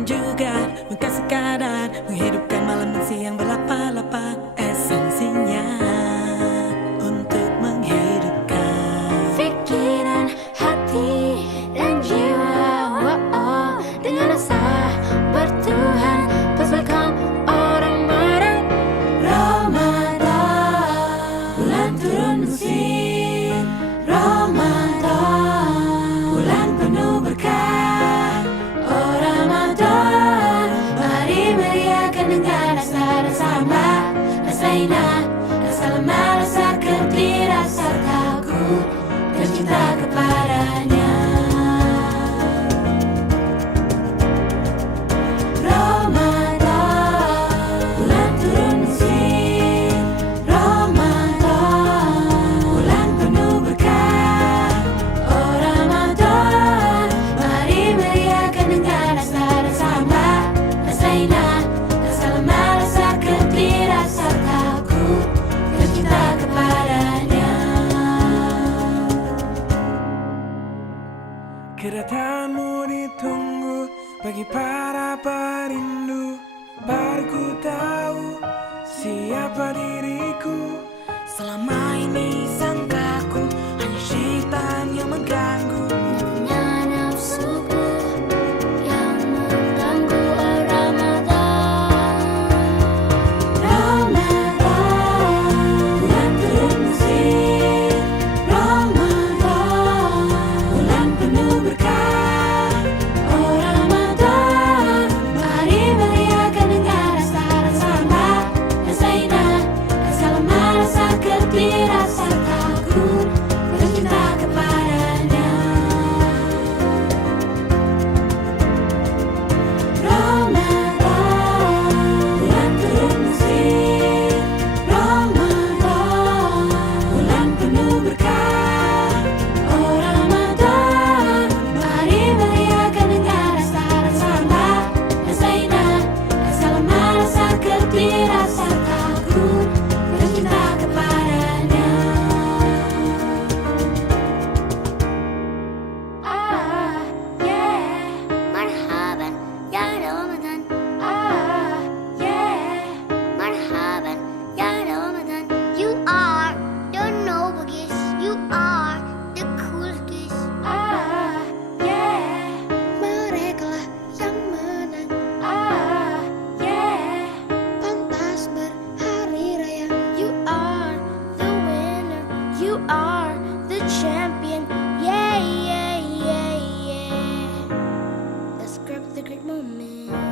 bukan juga, bukan sekadar menghidupkan malam dan siang berlapa-lapa. Esensinya untuk menghidupkan pikiran, hati, dan jiwa. Dengan rasa bertuhan, pasangkan orang-orang. Ramadan, bulan turun mesin. Ramadan, bulan penuh berkah. Oh Ramadan, mari meriahkan dengan rasa samba, rasa indah, rasa lemah, rasa ketih, rasa takut dan cinta kepadanya. Kedatanganmu ditunggu bagi para perindu. Baru ku tahu siapa diriku. Selama ini sangkaku hanya syaitan yang mengganggu. Hanya nafsuku yang mengganggu. Oh Ramadan, Ramadan, bulan turun mesin. Ramadan, bulan penuh berkah. Oh Ramadan, mari meriahkan dengan rasa samba, rasa indah, rasa lemah, rasa ketih, rasa takut dan cinta kepadanya. Ramadan, bulan turun mesin. Ramadan, bulan penuh berkah. Oh Ramadan, mari meriahkan dengan rasa samba, rasa indah, rasa lemah, rasa ketih, rasa takut dan cinta kepadanya. Yeah, marhaban ya Ramadan. yeah. Marhaban ya Ramadan. You are the noblest, you are the coolest. Yeah, Merekalah yang menang, yeah. pantas berhari raya. You are the winner, you are the champion. Yeah, yeah, yeah, yeah. Let's grab the great moment.